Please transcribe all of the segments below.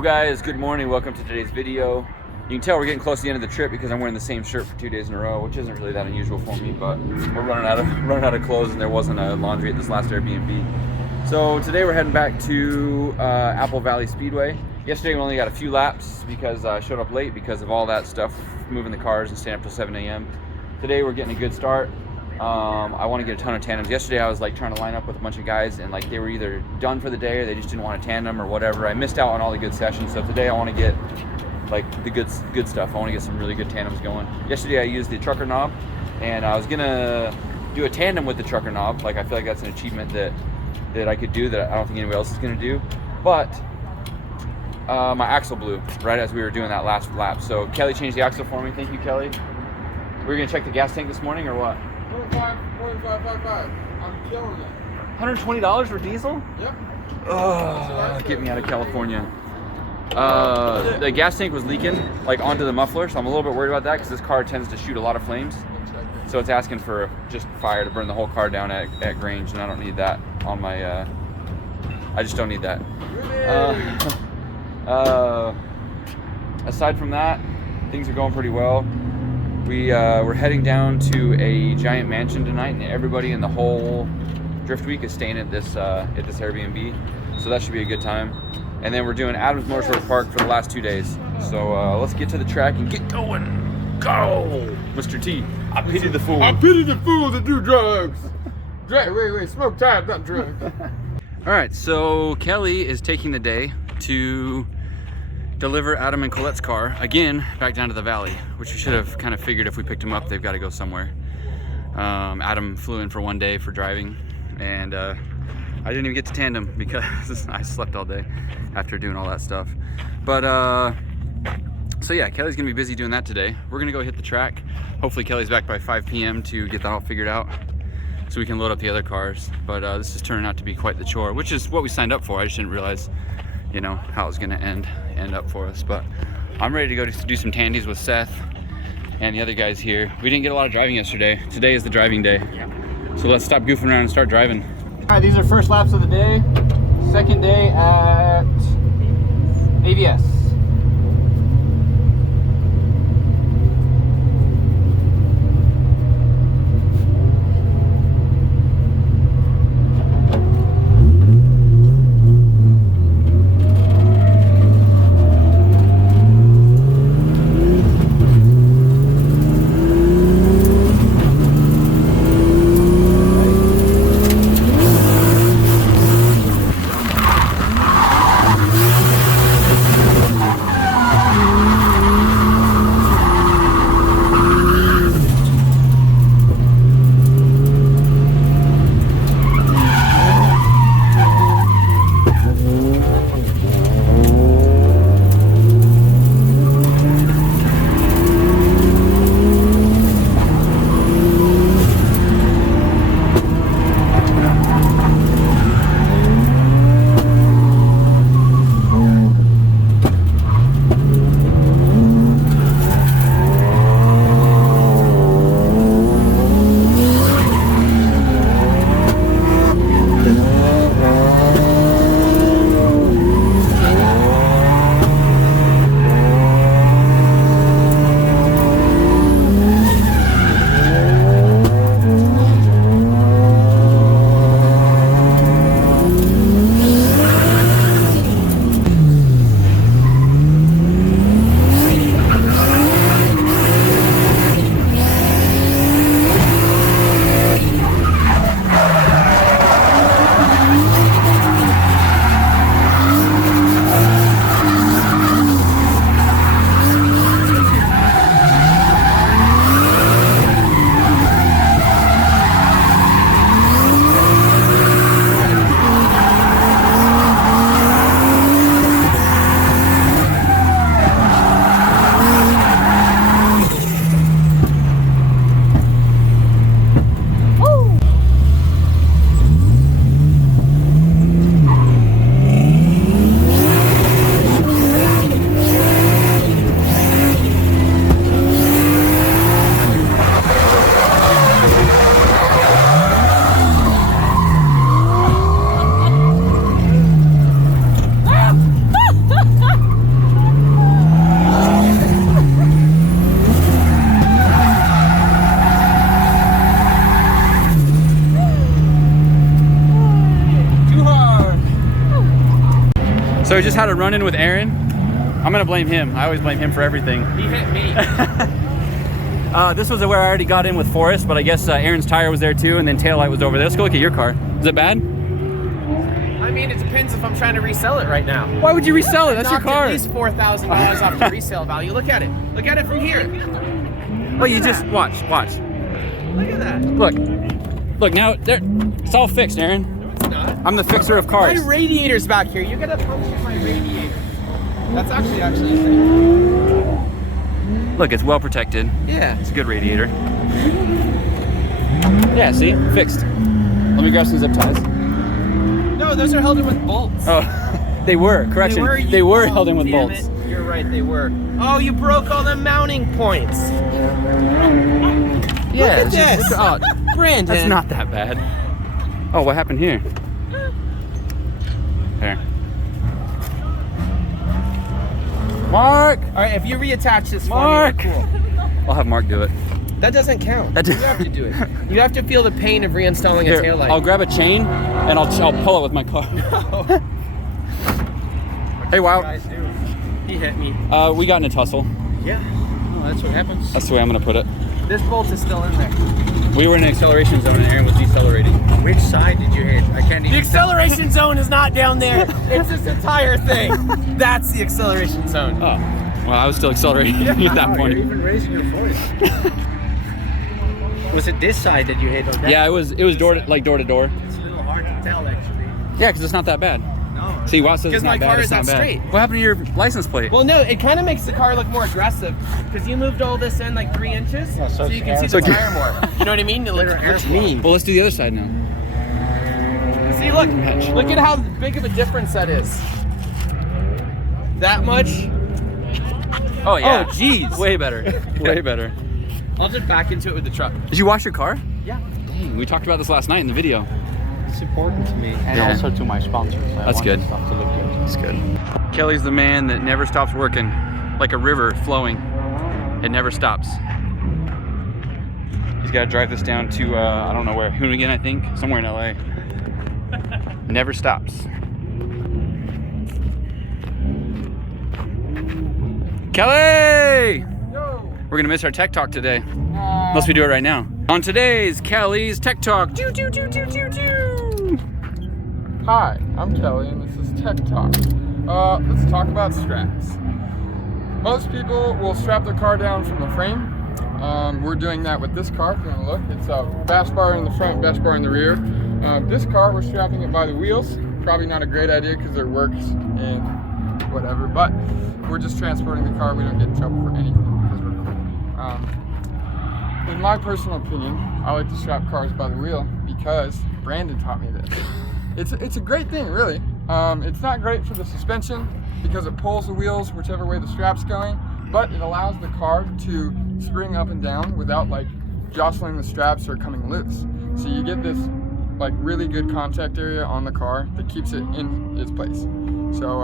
Yo guys, good morning, welcome to today's video. You can tell we're getting close to the end of the trip because I'm wearing the same shirt for 2 days in a row, which isn't really that unusual for me, but we're running out of clothes and there wasn't a laundry at this last Airbnb. So today we're heading back to Apple Valley Speedway. Yesterday we only got a few laps because I showed up late because of all that stuff, moving the cars and staying up till 7 a.m. Today we're getting a good start. I want to get a ton of tandems. Yesterday I was like trying to line up with a bunch of guys and like they were either done for the day or they just didn't want a tandem or whatever. I missed out on all the good sessions, so today I want to get like the good stuff. I want to get some really good tandems going. Yesterday I used the trucker knob and I was gonna do a tandem with the trucker knob. Like I feel like that's an achievement that I could do that I don't think anybody else is gonna do. But my axle blew right as we were doing that last lap. So Kelly changed the axle for me. Thank you, Kelly. We're gonna check the gas tank this morning or what? 45. I'm killing it. $120 for diesel? Yep. Oh, get me out of California. The gas tank was leaking like onto the muffler, so I'm a little bit worried about that because this car tends to shoot a lot of flames. So it's asking for just fire to burn the whole car down at Grange, and I don't need that on my. I just don't need that. Aside from that, things are going pretty well. We're heading down to a giant mansion tonight, and everybody in the whole driftweek is staying at this Airbnb, so that should be a good time. And then we're doing Adams Motorsports Park for the last 2 days. So let's get to the track and get going. Go, Mr. T. I pity the fool. I pity the fool that do drugs. Wait, smoke time, not drugs. All right, so Kelly is taking the day to deliver Adam and Colette's car again back down to the valley, which we should have kind of figured if we picked them up, they've got to go somewhere. Adam flew in for 1 day for driving, and I didn't even get to tandem because I slept all day after doing all that stuff. But so yeah, Kelly's gonna be busy doing that today. We're gonna go hit the track. Hopefully Kelly's back by 5 p.m. to get that all figured out so we can load up the other cars. But this is turning out to be quite the chore, which is what we signed up for. I just didn't realize, you know, how it was gonna end up for us. But I'm ready to go do some tandies with Seth and the other guys here. We didn't get a lot of driving yesterday. Today is the driving day. Yeah. So let's stop goofing around and start driving. All right, these are first laps of the day. Second day at AVS. So we just had a run-in with Aaron. I'm gonna blame him. I always blame him for everything. He hit me. This was where I already got in with Forrest, but I guess Aaron's tire was there too, and then taillight was over there. Let's go look at your car. Is it bad? I mean, it depends if I'm trying to resell it right now. Why would you resell it? That's your Knocked car. At least $4,000 off the resale value. Look at it. Look at it from here. Well, you just watch. Look at that. Look. Now it's all fixed, Aaron. No, it's not. I'm the fixer of cars. My radiator's back here. You gotta function my radiator. That's actually a thing. Look, it's well protected. Yeah. It's a good radiator. Yeah, see? Fixed. Let me grab some zip ties. No, those are held in with bolts. Oh, they were. Correction. They were held in with Damn bolts. it. You're right, they were. Oh, you broke all the mounting points. Yeah. Look at this. Oh, Brandon. that's not that bad. Oh, what happened here? There. Mark! All right, if you reattach this Mark! for me, we're cool. I'll have Mark do it. That doesn't count. That You have to do it. You have to feel the pain of reinstalling a Here, taillight. I'll grab a chain and I'll pull it with my car. Hey, wow. He hit me. We got in a tussle. Yeah. Oh, that's what happens. That's the way I'm gonna put it. This bolt is still in there. We were in an acceleration zone and Aaron was decelerating. Which side did you hit? I can't The acceleration zone is not down there. It's this entire thing. That's the acceleration zone. Oh, well, I was still accelerating at that point. You're even raising your voice. Was it this side that you hit? Or that? Yeah, it was door to door. It's a little hard to tell, actually. Yeah, because it's not that bad. No. See, Wow says it's Because my not bad. car It's is not not bad. straight. What happened to your license plate? Well, no, it kind of makes the car look more aggressive because you moved all this in like 3 inches, Yeah, so so you can see it's the air- tire more. You know what I mean? It looks mean. Well, let's do the other side now. See, look at how big of a difference that is. That much. Oh yeah. Oh, jeez. Way better. Way better. I'll just back into it with the truck. Did you wash your car? Yeah. Dang, we talked about this last night in the video. It's important to me. And Yeah. also to my sponsors. I That's want good. the stuff to look good. That's good. Kelly's the man that never stops working, like a river flowing. It never stops. He's got to drive this down to I don't know where, Hoonigan, I think, somewhere in LA. Never stops. Kelly! Yo. We're gonna miss our tech talk today. Unless we do it right now. On today's Kelly's Tech Talk. Choo, choo, choo, choo, choo, choo. Hi, I'm Kelly, and this is Tech Talk. Let's talk about straps. Most people will strap their car down from the frame. We're doing that with this car. If you want to look, it's a bash bar in the front, bash bar in the rear. This car, we're strapping it by the wheels. Probably not a great idea because it works and whatever, but we're just transporting the car. We don't get in trouble for anything because we're cool. In my personal opinion, I like to strap cars by the wheel because Brandon taught me this. It's a great thing, really. It's not great for the suspension because it pulls the wheels whichever way the strap's going, but it allows the car to spring up and down without like jostling the straps or coming loose. So you get this like really good contact area on the car that keeps it in its place. So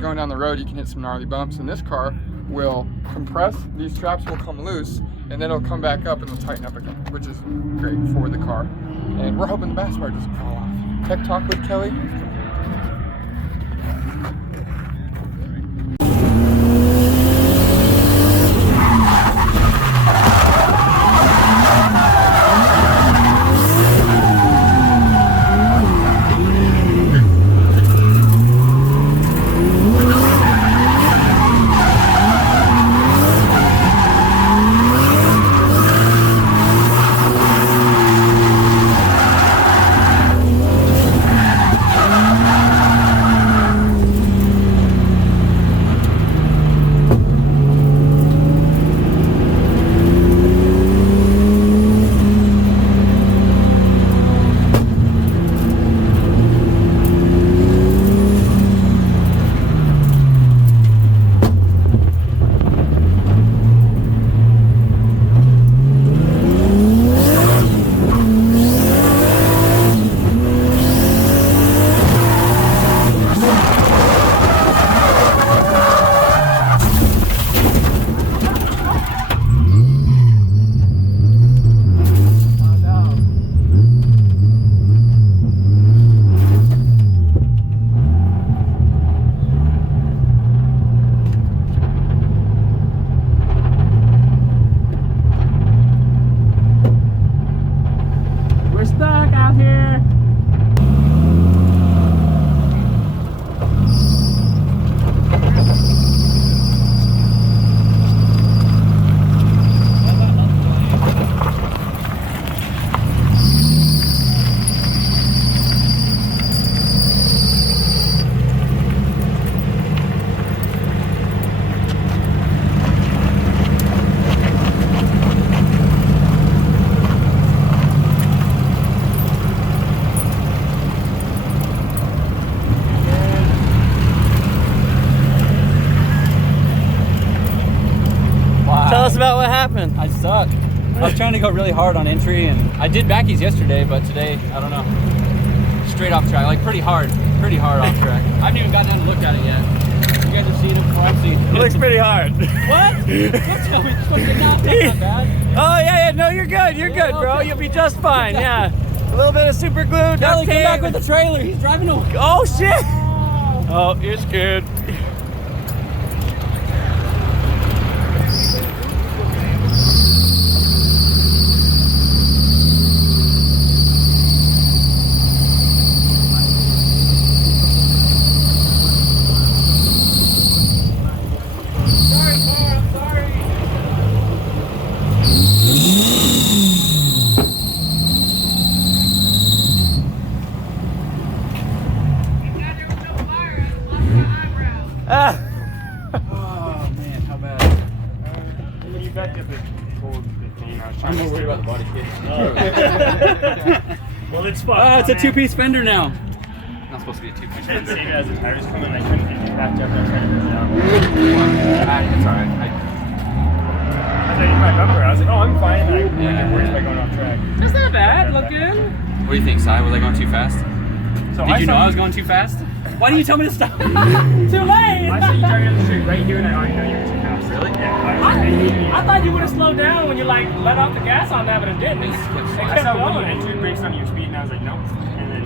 going down the road, you can hit some gnarly bumps, and this car will compress, these straps will come loose, and then it'll come back up and it'll tighten up again, which is great for the car. And we're hoping the bash bar doesn't fall off. Tech Talk with Kelly. happened? I suck. I was trying to go really hard on entry, and I did backies yesterday, but today, I don't know. Straight off track, like pretty hard off track. I haven't even gotten down to look at it yet. You guys have seen it before I've seen it. It looks pretty hard. What? Don't tell me. It's supposed to not that bad. Oh yeah, no, you're good. You're good, bro. Okay. You'll be just fine. Yeah. A little bit of super glue. Kelly, duct come back tape. with the trailer. He's driving away. Oh shit! Oh, you're scared. Ah. Oh man, how bad? When you backed up, it pulled the thing. I was I'm trying more to worried about the body kit. Well, it's fun. It's a two-piece fender now. Not supposed to be a two-piece I couldn't fender. save it as the tires come in. I couldn't get it backed up. I was trying to move it out. It's alright. I thought you might bumper. I was like, oh, I'm fine. And I wouldn't get worried by going off track. That's not bad. Look good. What do you think, Si? Was I going too fast? So Did you know saw- I was going too fast? Why didn't you tell me to stop? Too late. I saw you driving down the street right here, and I already know you were too fast. Really? Yeah. I thought you would have slowed down when you like let off the gas on that, but it didn't. It I kept saw when you going. entered brakes on your speed, and I was like, nope. And then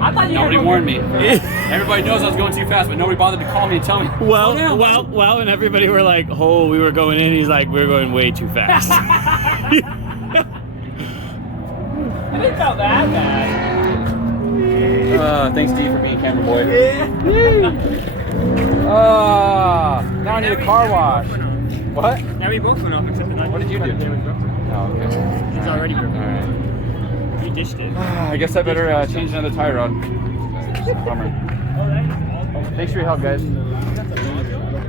I thought you Nobody had warned me. Everybody knows I was going too fast, but nobody bothered to call me and tell me. Well, "Slow down, well, and everybody were like, "Oh, we were going in." He's like, "We're going way too fast." It didn't felt that bad. Thanks, D, for being camera boy. Now I need a car wash. What? now we both went off except for What did you do? Oh, okay. It's already broken. All right. You dished it. I guess I better change another tie rod. Bummer. Thanks for your help, guys. Do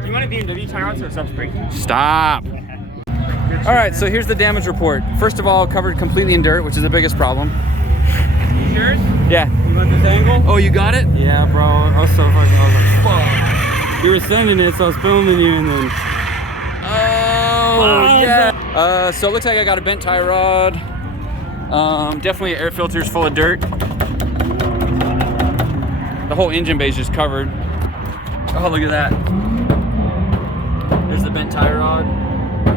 you want a BMW tire rods or self-spray? Stop. All right, so here's the damage report. First of all, covered completely in dirt, which is the biggest problem. Yours? Yeah. You want this angle? Oh, you got it? Yeah, bro. I was so fucking. I was like, "Fuck." You were sending it, so I was filming you, and then. Oh, yeah. So it looks like I got a bent tie rod. Definitely air filters full of dirt. The whole engine bay is just covered. Oh, look at that. There's the bent tie rod.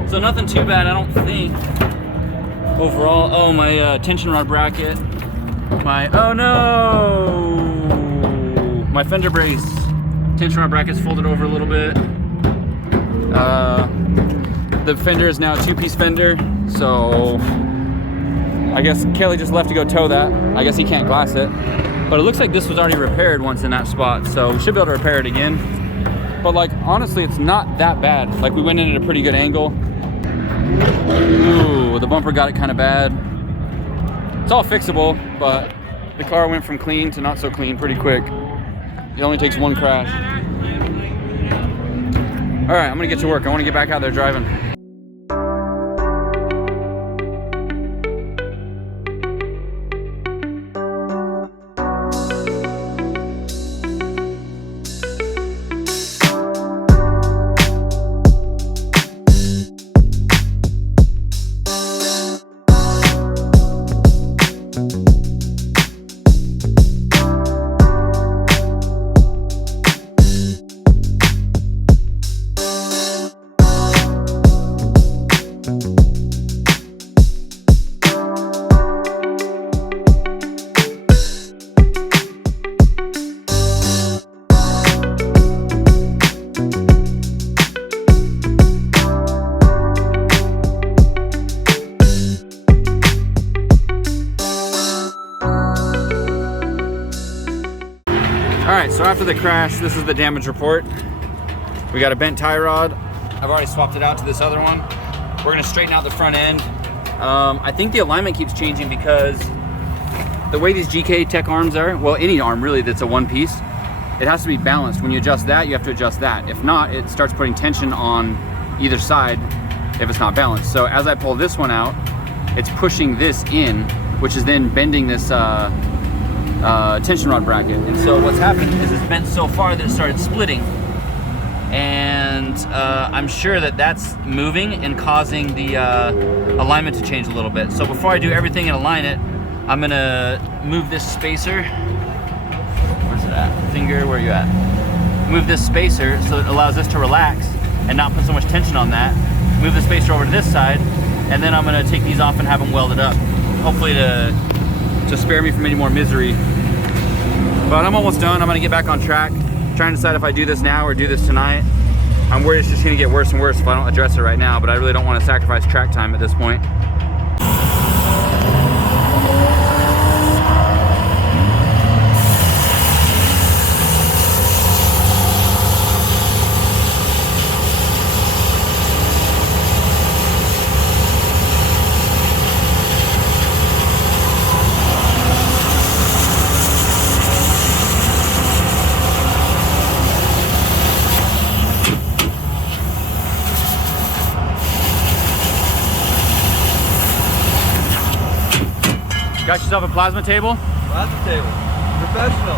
So nothing too bad, I don't think. Overall, oh, my tension rod bracket. Oh no! My fender brace. Tension rod bracket's folded over a little bit. The fender is now a two-piece fender, so I guess Kelly just left to go tow that. I guess he can't glass it. But it looks like this was already repaired once in that spot, so we should be able to repair it again. But like, honestly, it's not that bad. Like, we went in at a pretty good angle. Ooh, the bumper got it kind of bad. It's all fixable, but the car went from clean to not so clean pretty quick. It only takes one crash. All right, I'm gonna get to work. I wanna get back out there driving. Alright, so after the crash, this is the damage report. We got a bent tie rod. I've already swapped it out to this other one. We're gonna straighten out the front end. I think the alignment keeps changing because the way these GK Tech arms are, well, any arm really that's a one piece, it has to be balanced. When you adjust that, you have to adjust that. If not, it starts putting tension on either side if it's not balanced. So as I pull this one out, it's pushing this in, which is then bending this tension rod bracket. And so what's happened is it's bent so far that it started splitting. And and I'm sure that that's moving and causing the alignment to change a little bit. So before I do everything and align it, I'm gonna move this spacer. Where's it at? Finger, where are you at? Move this spacer so it allows this to relax and not put so much tension on that. Move the spacer over to this side, and then I'm gonna take these off and have them welded up. Hopefully to spare me from any more misery. But I'm almost done. I'm gonna get back on track. Trying to decide if I do this now or do this tonight. I'm worried it's just gonna get worse and worse if I don't address it right now, but I really don't want to sacrifice track time at this point. Got yourself a plasma table? Plasma table. Professional.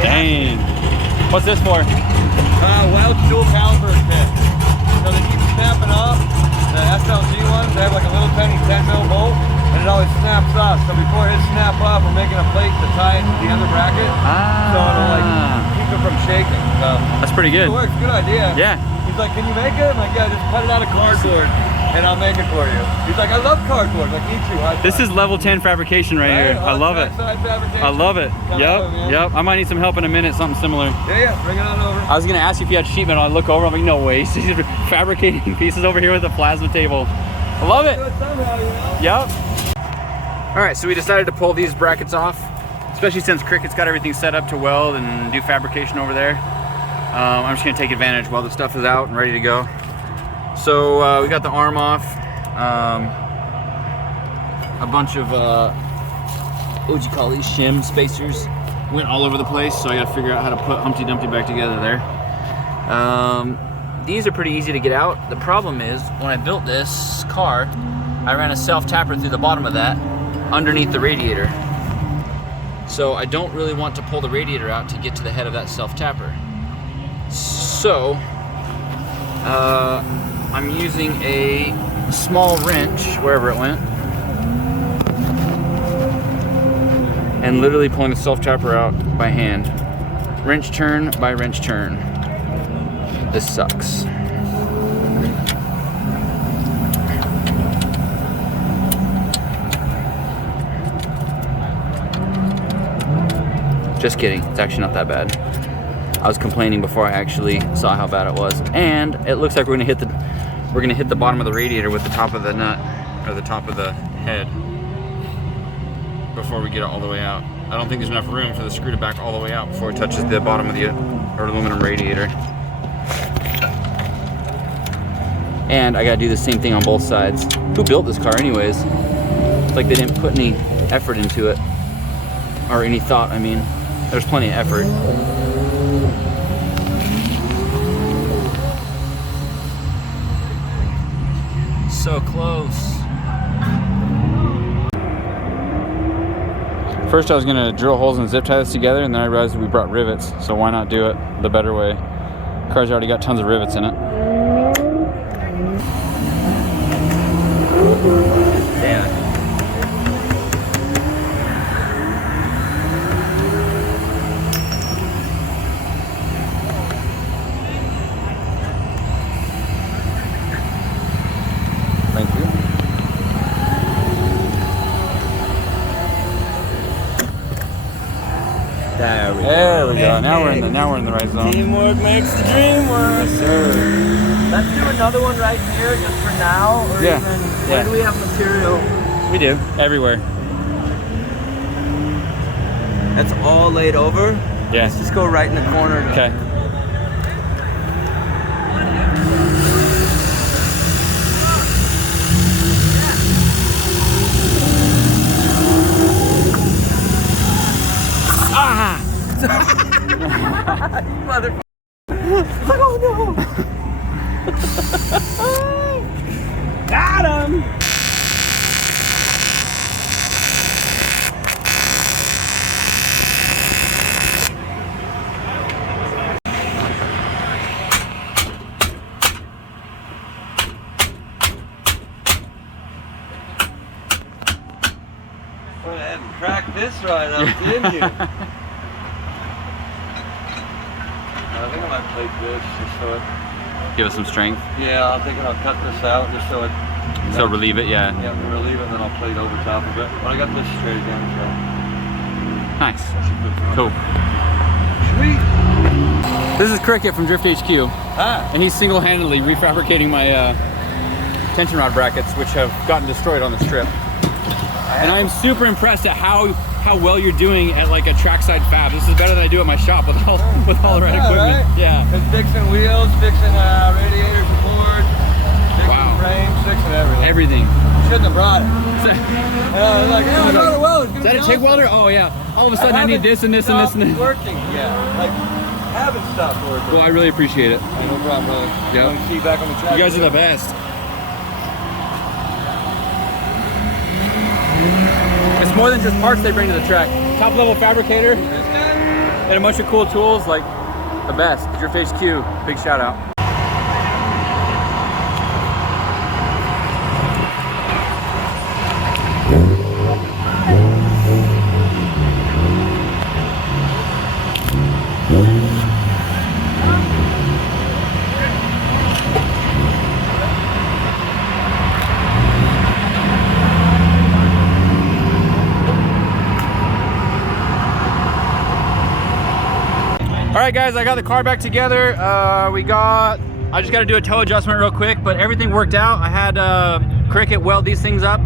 Dang. What's this for? Wild dual caliper pin. So they keep snapping off. The SLG ones, they have like a little tiny 10 mil bolt, and it always snaps off. So before it snap off, we're making a plate to tie it to the other bracket. So it'll like keep it from shaking. So that's pretty good. It works. Good idea. Yeah. He's like, can you make it? I'm like, yeah, just cut it out of cardboard and I'll make it for you. He's like, I love cardboard. Like, eat you. This is level 10 fabrication right here. I love it. I love it. Yep. I might need some help in a minute, something similar. Yeah, bring it on over. I was gonna ask you if you had sheet metal. I look over, I'm like, no way. He's fabricating pieces over here with a plasma table. I love it. Yep. All right, so we decided to pull these brackets off, especially since Cricket's got everything set up to weld and do fabrication over there. I'm just gonna take advantage while the stuff is out and ready to go. So we got the arm off. A bunch of, what'd you call these, shim spacers went all over the place, so I gotta figure out how to put Humpty Dumpty back together there. These are pretty easy to get out. The problem is, when I built this car, I ran a self-tapper through the bottom of that underneath the radiator. So I don't really want to pull the radiator out to get to the head of that self-tapper. So, I'm using a small wrench, wherever it went, and literally pulling the self-tapper out by hand. Wrench turn by wrench turn. This sucks. Just kidding, it's actually not that bad. I was complaining before I actually saw how bad it was. And it looks like we're gonna hit the bottom of the radiator with the top of the nut, or the top of the head, before we get it all the way out. I don't think there's enough room for the screw to back all the way out before it touches the bottom of the aluminum radiator. And I gotta do the same thing on both sides. Who built this car anyways? It's like they didn't put any effort into it. Or any thought, I mean. There's plenty of effort. So close. First I was gonna drill holes and zip tie this together, and then I realized we brought rivets, so why not do it the better way? The car's already got tons of rivets in it. Damn it. Thank you. There we go. Now we're in the right zone. Teamwork makes the dream work. Yes, sir. Let's do another one right here just for now, or Yeah. even where do we have material? We do. Everywhere. That's all laid over. Yeah. Let's just go right in the corner. Okay. Ah! You motherfucker. Oh no! Got him! went ahead and cracked this right up, didn't you? I think I might plate this just so it... Give us some strength. Yeah, I'm thinking I'll cut this out just so it... So relieve it, yeah. Yeah, relieve it, and then I'll plate over top of it. But I got this straight again, so... Nice. Cool. Sweet! This is Cricket from Drift HQ. Ah. And he's single-handedly refabricating my tension rod brackets, which have gotten destroyed on this trip. And I'm super impressed at how well you're doing at like a trackside fab. This is better than I do at my shop with all the right equipment. Right? Yeah. It's fixing wheels, fixing radiator support, fixing Wow. frames, fixing everything. Everything. Shouldn't have brought it. Like, yeah, I brought a welder. Is that a TIG welder? Oh yeah. All of a sudden I need this and this and this and this. Working, yeah. Like haven't stopped working. Well, I really appreciate it. Hey, no problem, brother. Yep. Want to see you back on the track. You guys are the best. It's more than just parts they bring to the track. Top level fabricator and a bunch of cool tools, like the best. Drift HQ, big shout out. All right, guys, I got the car back together. I just got to do a toe adjustment real quick, but everything worked out. I had Cricket weld these things up,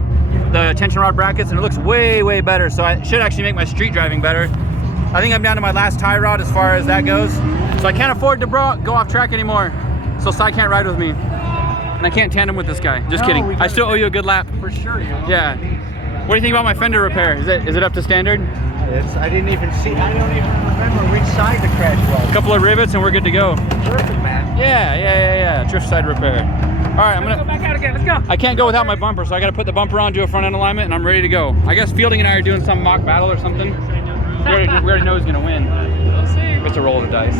the tension rod brackets, and it looks way, way better. So I should actually make my street driving better. I think I'm down to my last tie rod as far as that goes. So I can't afford to go off track anymore. So Cy can't ride with me. And I can't tandem with this guy. Just kidding. I still owe you a good lap. For sure, you know. Yeah. What do you think about my fender repair? Is it up to standard? I didn't even see. I don't even remember which side the crash was. A couple of rivets and we're good to go. Perfect, man. Yeah. Drift side repair. All right, Let's go back out again. Let's go. I can't go without my bumper, so I got to put the bumper on, do a front end alignment, and I'm ready to go. I guess Fielding and I are doing some mock battle or something. We already know who's gonna win. We'll see. It's a roll of the dice.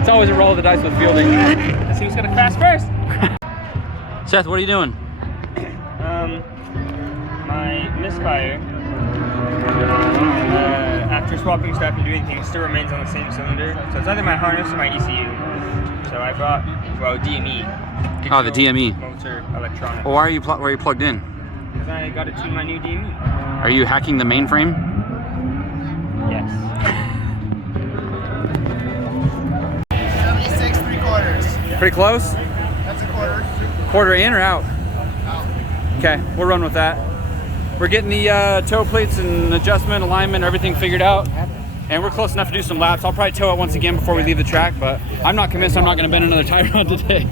It's always a roll of the dice with Fielding. Let's see who's gonna crash first. Seth, what are you doing? My misfire, after swapping stuff and doing things, still remains on the same cylinder. So it's either my harness or my ECU. So I brought, DME. Oh, the DME. Motor electronics. Well, why are you plugged in? Because I got to tune my new DME. Are you hacking the mainframe? Yes. 76 3/4. Pretty close? That's a quarter. Quarter in or out? Okay, we'll run with that. We're getting the toe plates and adjustment, alignment, everything figured out. And we're close enough to do some laps. I'll probably tow it once again before we leave the track, but I'm not convinced I'm not gonna bend another tire rod today.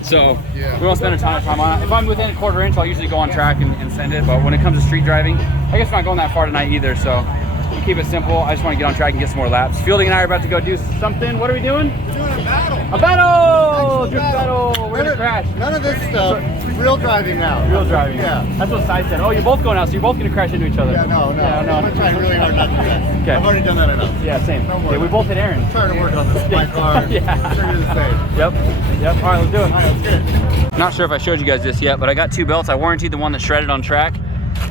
So we won't spend a ton of time on it. If I'm within a quarter inch, I'll usually go on track and send it. But when it comes to street driving, I guess we're not going that far tonight either. So we keep it simple. I just want to get on track and get some more laps. Fielding and I are about to go do something. What are we doing? We're doing a battle. A battle! Actual Drift battle. battle! We're gonna crash. None of this stuff. Real driving now. Real driving. Yeah. That's what Cy said. Oh, you're both going out, so you're both gonna crash into each other. Yeah, no. I'm gonna try really hard not to do that. Okay. I've already done that enough. Yeah, same. No more. Yeah, we both hit Aaron. I'm trying to work on this my car. Yeah. I'm sure you're the same. Yep. All right, let's do it. All right, let's get it. Not sure if I showed you guys this yet, but I got two belts. I warranted the one that shredded on track,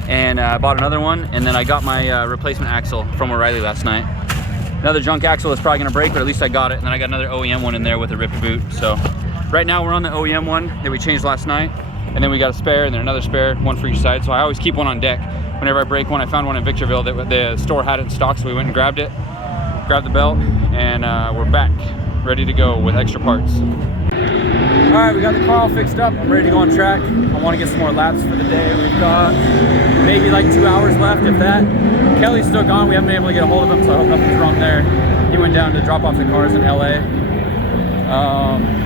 and I bought another one, and then I got my replacement axle from O'Reilly last night. Another junk axle that's probably gonna break, but at least I got it, and then I got another OEM one in there with a ripped boot. So right now we're on the OEM one that we changed last night, and then we got a spare, and then another spare, one for each side. So I always keep one on deck. Whenever I break one, I found one in Victorville that the store had it in stock, so we went and grabbed it, grabbed the belt, and we're back, ready to go with extra parts. All right, we got the car all fixed up. I'm ready to go on track. I want to get some more laps for the day. We've got maybe like 2 hours left, if that. Kelly's still gone. We haven't been able to get a hold of him, so I hope nothing's wrong there. He went down to drop off the cars in LA.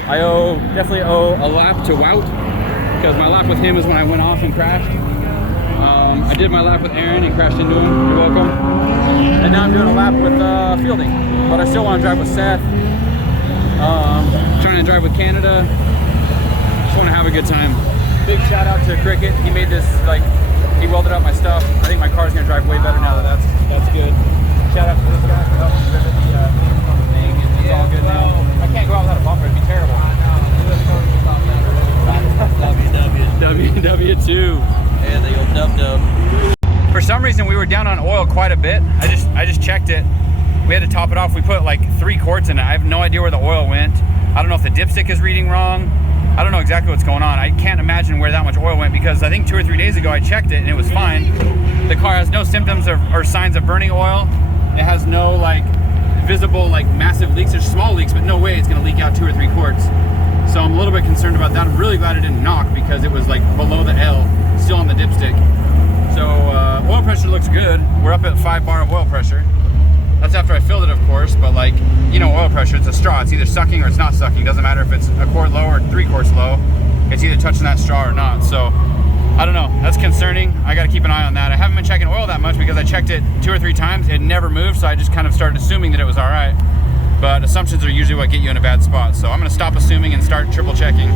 I definitely owe a lap to Wout, because my lap with him is when I went off and crashed. I did my lap with Aaron and crashed into him. You're welcome. And now I'm doing a lap with Fielding, but I still want to drive with Seth. Trying to drive with Canada. Just want to have a good time. Big shout out to Cricket. He made this, he welded up my stuff. I think my car's gonna drive way better now that that's good. Shout out to this guy for helping rivet the things on the thing. It's all good now. I can't go out without a bumper. It'd be terrible. WW2. WW2. Yeah, the old dub-dub. For some reason, we were down on oil quite a bit. I just checked it. We had to top it off. We put like 3 quarts in it. I have no idea where the oil went. I don't know if the dipstick is reading wrong. I don't know exactly what's going on. I can't imagine where that much oil went because I think 2 or 3 days ago I checked it and it was fine. The car has no symptoms or signs of burning oil. It has no like visible like massive leaks. There's small leaks, but no way it's gonna leak out 2 or 3 quarts. So I'm a little bit concerned about that. I'm really glad it didn't knock because it was like below the L, still on the dipstick. So oil pressure looks good. We're up at 5 bar of oil pressure. That's after I filled it, of course, but like, you know, oil pressure, it's a straw. It's either sucking or it's not sucking. Doesn't matter if it's a quart low or 3 quarts low. It's either touching that straw or not. So I don't know, that's concerning. I gotta keep an eye on that. I haven't been checking oil that much because I checked it 2 or 3 times. It never moved, so I just kind of started assuming that it was all right. But assumptions are usually what get you in a bad spot. So I'm gonna stop assuming and start triple checking.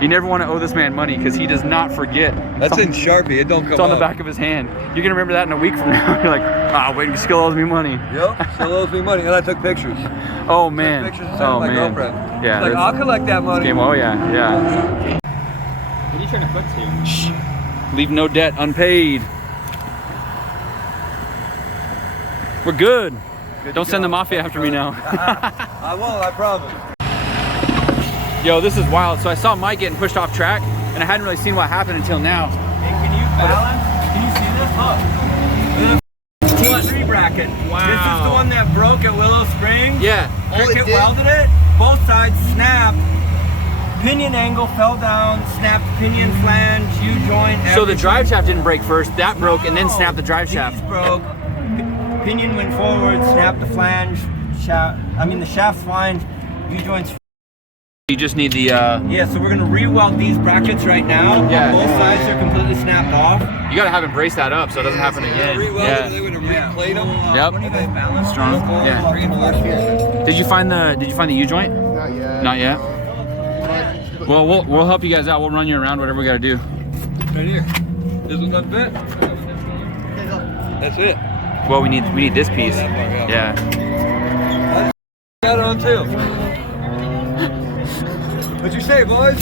You never want to owe this man money because he does not forget. That's in Sharpie. It don't come It's on the up. back of his hand. You're gonna remember that in a week from now. You're like, ah, wait, he still owes me money. Yep, still owes me money. And I took pictures. Oh man. Pictures and sent Oh to my man. girlfriend. Yeah. Like, that's- I'll collect that money. Game. Oh yeah, yeah. What are you trying to put to? Shh. Leave no debt unpaid. We're good. Don't send the mafia after me now. I won't, I promise. Yo, this is wild. So I saw Mike getting pushed off track, and I hadn't really seen what happened until now. Hey, can you balance? Can you see this? Look. This is T3 bracket. Wow. This is the one that broke at Willow Springs. Yeah. Cricket welded it. Both sides snapped. Pinion angle fell down, snapped pinion flange, U-joint. So the drive shaft didn't break first. That broke, and then snapped the drive shaft. These broke. Pinion went forward, snapped the flange. The shaft flange. U-joints. You just need the. Yeah, so we're gonna re-weld these brackets right now. Yeah. Both sides are completely snapped off. You gotta have him brace that up so it doesn't happen again. They would have replate them. Yep. What do you guys balance? Strong. Yeah. Did you find the U joint? Not yet. Not yet. Well, we'll help you guys out. We'll run you around, whatever we gotta do. Right here. This one doesn't fit. That's it. Well, we need this piece. That part, Yeah. Got it on too. What'd you say, boys?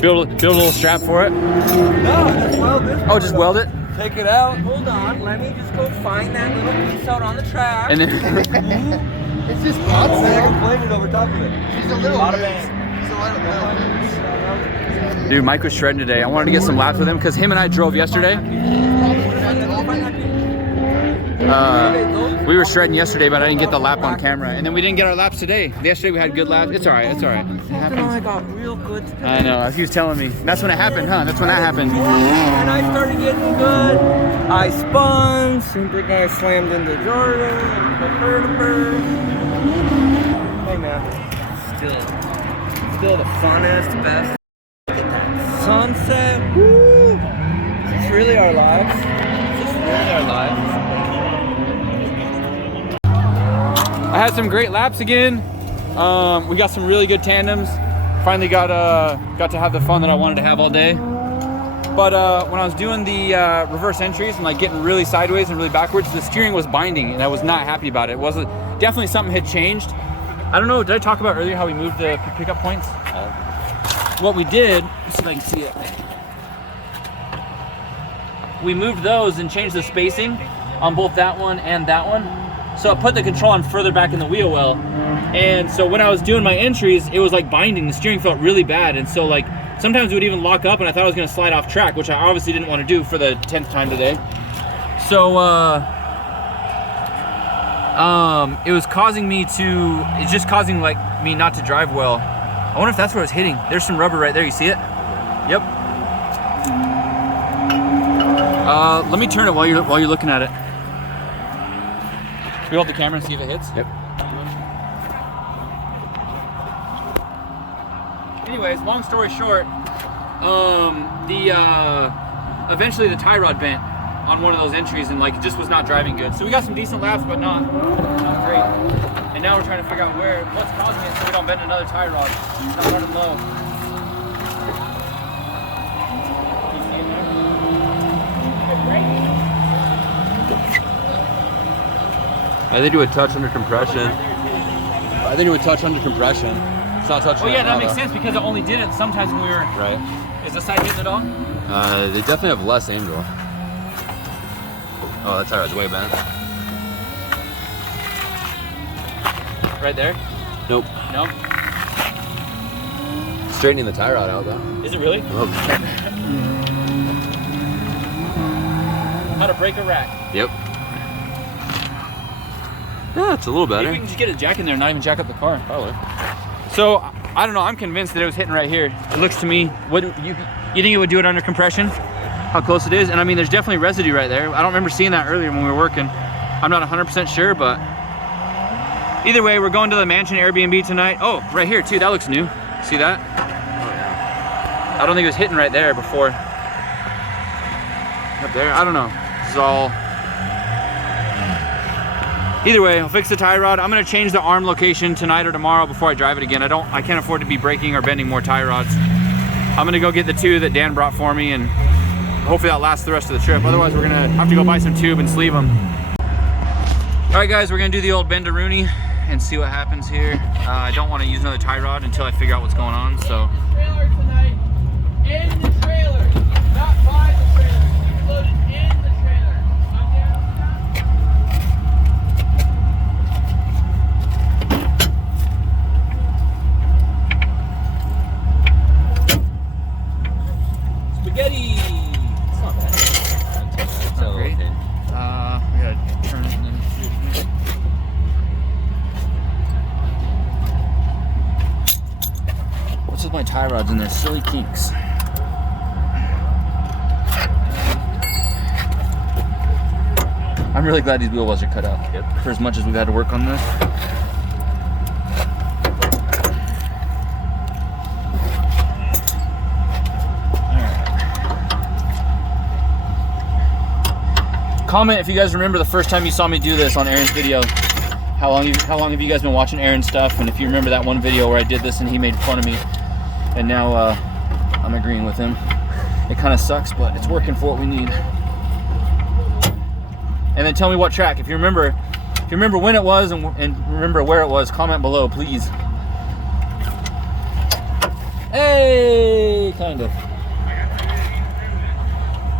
Build a little strap for it. No, just weld this. Oh, just weld it. Take it out. Hold on. Let me just go find that little piece out on the track. And then It's just I outside. can plane it over top of it. He's a little Lot of loose. bang. He's a little loose. dude, Mike was shredding today. I wanted to get some laps with him because him and I drove yesterday. We were shredding yesterday, but I didn't get the lap on camera. And then we didn't get our laps today. Yesterday we had good laps. It's all right. It's all right. It happens. I got real good. I know. He was telling me. That's when it happened, huh? That's when that happened. And I started getting good. I spun. Super guy slammed into Jordan. Hey man, still the funnest, best. Look at that sunset. Woo! Is this really our lives? Is this really our lives? I had some great laps again. We got some really good tandems. Finally got to have the fun that I wanted to have all day. But when I was doing the reverse entries and like getting really sideways and really backwards, the steering was binding, and I was not happy about it. It wasn't definitely something had changed. I don't know. Did I talk about earlier how we moved the pickup points? What we did, let's see if I can see it. We moved those and changed the spacing on both that one and that one. So it put the control on further back in the wheel well. And so when I was doing my entries, it was like binding. The steering felt really bad. And so like sometimes it would even lock up and I thought I was gonna slide off track, which I obviously didn't want to do for the 10th time today. So it was causing me to, it's just causing like me not to drive well. I wonder if that's where it's hitting. There's some rubber right there, you see it? Yep. Let me turn it while you're looking at it. Can we hold the camera and see if it hits? Yep. Anyways, long story short, eventually the tie rod bent on one of those entries and like it just was not driving good. So we got some decent laps, but not great. And now we're trying to figure out what's causing it so we don't bend another tie rod. It's not running low. You see it I think do a touch under compression. I think do a touch under compression. It's not touching. Oh yeah, it that now, makes though. sense because it only did it sometimes when we were. Right. Is the side hitting it all? They definitely have less angle. Oh, that tie rod's way bent. Right there? Nope. No? Straightening the tie rod out though. Is it really? Oh. How to break a rack. Yep. Yeah, it's a little Maybe better. we can just get a jack in there and not even jack up the car. Probably. So, I don't know, I'm convinced that it was hitting right here. It looks to me, what you think it would do it under compression? How close it is? And I mean, there's definitely residue right there. I don't remember seeing that earlier when we were working. I'm not 100% sure, but either way, we're going to the mansion Airbnb tonight. Oh, right here too, that looks new. See that? Oh yeah. I don't think it was hitting right there before. Up there, I don't know. This is all. Either way, I'll fix the tie rod. I'm gonna change the arm location tonight or tomorrow before I drive it again. I can't afford to be breaking or bending more tie rods. I'm gonna go get the 2 that Dan brought for me, and hopefully that lasts the rest of the trip. Otherwise, we're gonna have to go buy some tube and sleeve them. All right, guys, we're gonna do the old bend to Rooney and see what happens here. I don't want to use another tie rod until I figure out what's going on. So. Trailer tonight. In the trailer, not by the trailer. Loaded in the trailer. I'm down. Spaghetti. It's not bad. It's not great. I gotta turn it and then see it. What's with my tie rods and their silly kinks? I'm really glad these wheel wells are cut out. Yep. For as much as we've had to work on this. Comment if you guys remember the first time you saw me do this on Aaron's video. How long have you guys been watching Aaron's stuff? And if you remember that one video where I did this and he made fun of me, and now I'm agreeing with him. It kind of sucks, but it's working for what we need. And then tell me what track. If you remember when it was and remember where it was, comment below, please. Hey, kind of.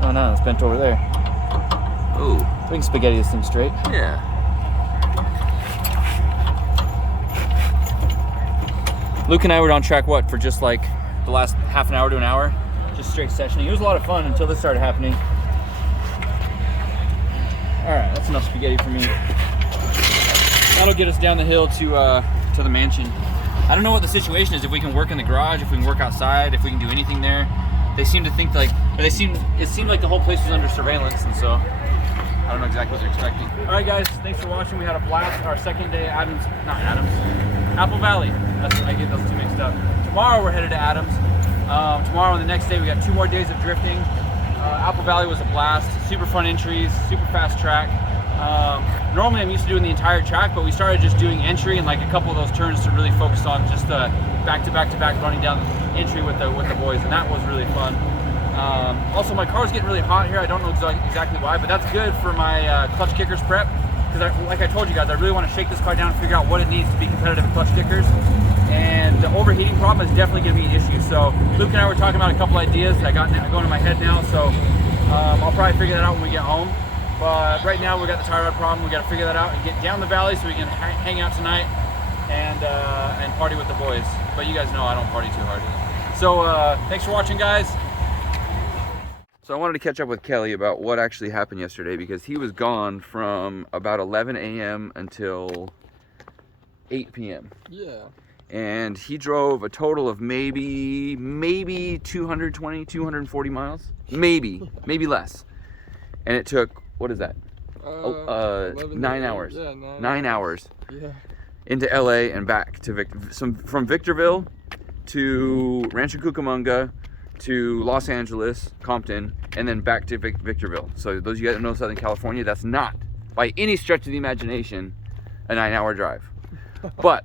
Oh no, it's bent over there. Oh, we can spaghetti this thing straight. Yeah. Luke and I were on track, what, for just like the last half an hour to an hour? Just straight sessioning. It was a lot of fun until this started happening. All right, that's enough spaghetti for me. That'll get us down the hill to the mansion. I don't know what the situation is, if we can work in the garage, if we can work outside, if we can do anything there. They seem to think like, it seemed like the whole place was under surveillance, and so I don't know exactly what they're expecting. All right, guys, thanks for watching. We had a blast. Our second day at Apple Valley. I get those two mixed up. Tomorrow we're headed to Adams. Tomorrow and the next day we got 2 more days of drifting. Apple Valley was a blast. Super fun entries, super fast track. Normally I'm used to doing the entire track, but we started just doing entry and like a couple of those turns to really focus on just back to back running down entry with the boys, and that was really fun. Also, my car's getting really hot here. I don't know exactly why, but that's good for my clutch kickers prep, because like I told you guys, I really want to shake this car down and figure out what it needs to be competitive in clutch kickers. And the overheating problem is definitely going to be an issue. So Luke and I were talking about a couple ideas that got going in my head now. So I'll probably figure that out when we get home. But right now we got the tie rod problem. We got to figure that out and get down the valley so we can hang out tonight and party with the boys. But you guys know I don't party too hard. So thanks for watching, guys. So I wanted to catch up with Kelly about what actually happened yesterday, because he was gone from about 11 a.m. until 8 p.m. Yeah. And he drove a total of maybe 220, 240 miles, maybe less. And it took, what is that? 9 hours. Yeah, 9 hours. Yeah. Into LA and back to from Victorville to Rancho Cucamonga to Los Angeles, Compton, and then back to Victorville. So those of you guys that know Southern California, that's not by any stretch of the imagination a 9-hour drive. But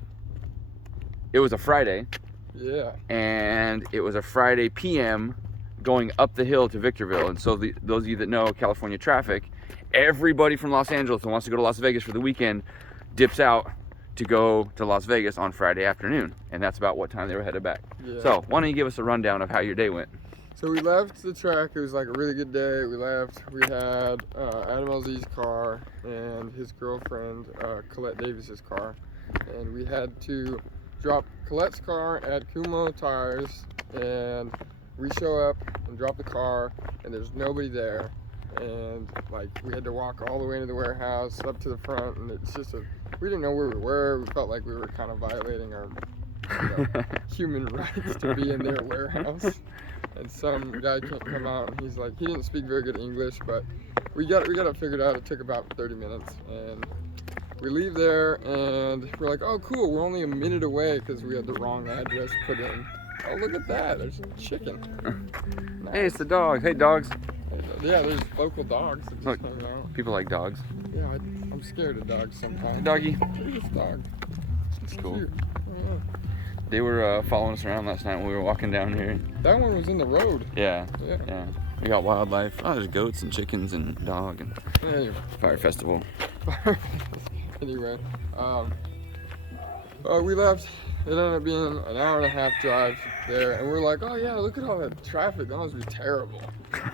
it was a Friday. Yeah. And it was a Friday PM going up the hill to Victorville. And so those of you that know California traffic, everybody from Los Angeles who wants to go to Las Vegas for the weekend dips out to go to Las Vegas on Friday afternoon. And that's about what time they were headed back. Yeah. So why don't you give us a rundown of how your day went? So we left the track. It was like a really good day. We left. We had Adam LZ's car and his girlfriend, Colette Davis's car. And we had to drop Colette's car at Kumo Tires, and we show up and drop the car, and there's nobody there. And like we had to walk all the way into the warehouse up to the front, and it's just we didn't know where we were. We felt like we were kind of violating our human rights to be in their warehouse. And some guy can't come out, and he's like, he didn't speak very good English, but we got it figured out. It took about 30 minutes, and we leave there, and we're like, oh cool, we're only a minute away because we had the wrong address put in. Oh, look at that, there's a chicken. Nice. Hey, it's the dog. Hey, dogs. Yeah, there's local dogs that just Look, hang out. people like dogs. Yeah, I'm scared of dogs sometimes. Doggy. Look at this dog. It's So cool. cute. Oh, yeah. They were following us around last night when we were walking down here. That one was in the road. Yeah. Yeah. Yeah. We got wildlife. Oh, there's goats and chickens and dog and Anyway. fire festival. Anyway, we left. It ended up being an hour and a half drive there, and we're like, oh yeah, look at all that traffic. That must be terrible.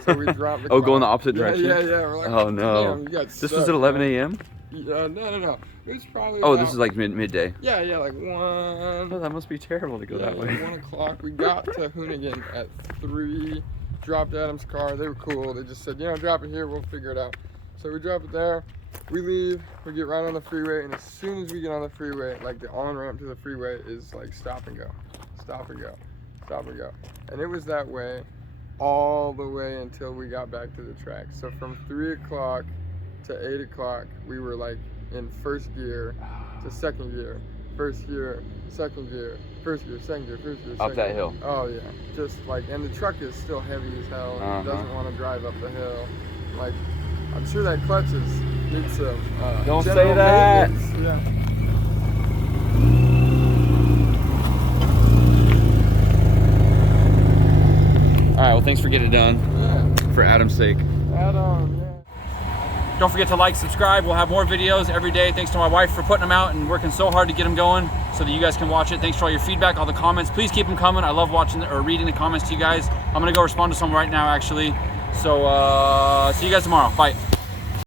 So we dropped the car. Oh, going the opposite direction? Yeah. We're like, Oh no. damn, we got This stuck, was at 11 a.m.? No. It was probably Oh, about, this is like midday. Yeah, like Oh, 1. that must be terrible to go Yeah, that way. 1 o'clock. We got to Hoonigan at 3. Dropped Adam's car. They were cool. They just said, drop it here. We'll figure it out. So we drop it there. We leave. We get right on the freeway, and as soon as we get on the freeway, like the on-ramp to the freeway is like stop and go, stop and go, stop and go. And it was that way all the way until we got back to the track. So from 3 o'clock to 8 o'clock, we were like in first gear to second gear, first gear, second gear, first gear, second gear, first gear, second Up that hill. Oh yeah, just like, and the truck is still heavy as hell. And it doesn't want to drive up the hill. Like, I'm sure that clutch needs some Don't say general that. maintenance. Yeah. All right, well, thanks for getting it done. Yeah. For Adam's sake. Adam, yeah. Don't forget to like, subscribe. We'll have more videos every day. Thanks to my wife for putting them out and working so hard to get them going so that you guys can watch it. Thanks for all your feedback, all the comments. Please keep them coming. I love watching or reading the comments to you guys. I'm gonna go respond to some right now, actually. So see you guys tomorrow. Bye.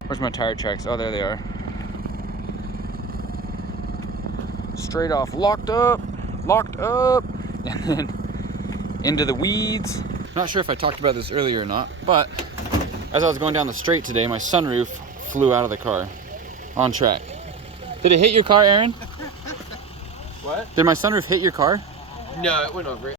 Where's my tire tracks? Oh, there they are. Straight off, locked up, and then into the weeds. Not sure if I talked about this earlier or not, but as I was going down the straight today, my sunroof flew out of the car on track. Did it hit your car, Aaron? What? Did my sunroof hit your car? No, it went over it.